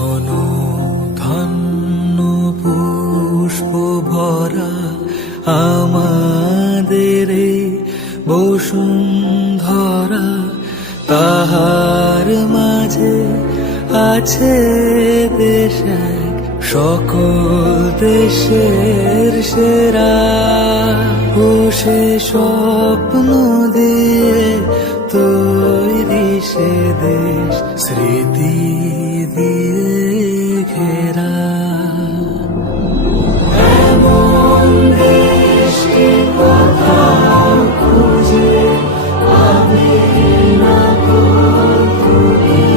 ধন ধন্য পুষ্প ভরা আমাদের এই বসুন্ধরা, তাহার মাঝে আছে দেশ এক, সকল দেশের সেরা। ও সে স্বপ্ন দিয়ে তৈরি সে দেশ, স্মৃতি দিয়ে ঘেরা। এমন দেশকে কোথাও খুঁজে পাবে না কখনো,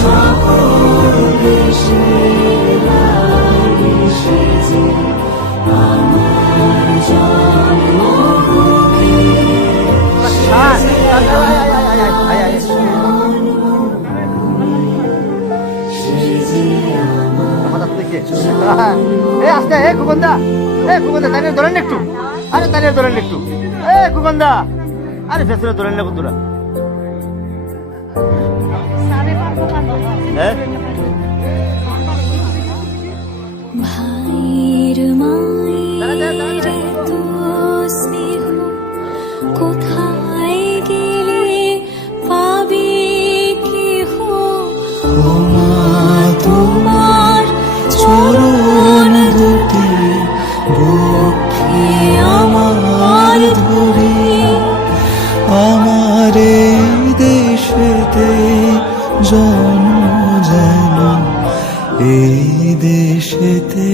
সকল দেশের রানী সেজে আমার জন্মভূমি। আস্তে কুকন্দা, কুকন্দা তাদের ধরেন একটু, আরে তাদের ধরেন একটু, কুকন্দা আরে ফেসলে ধরেন না বন্ধুরা। ভাইয়ের মায়ের তো স্নেহ কোথায় গেলে পাবে কেহ, তোমার চরণ দুটি বক্ষে আমার ধরে, আমার এই দেশেতে জন্ম যেন এই দেশেতে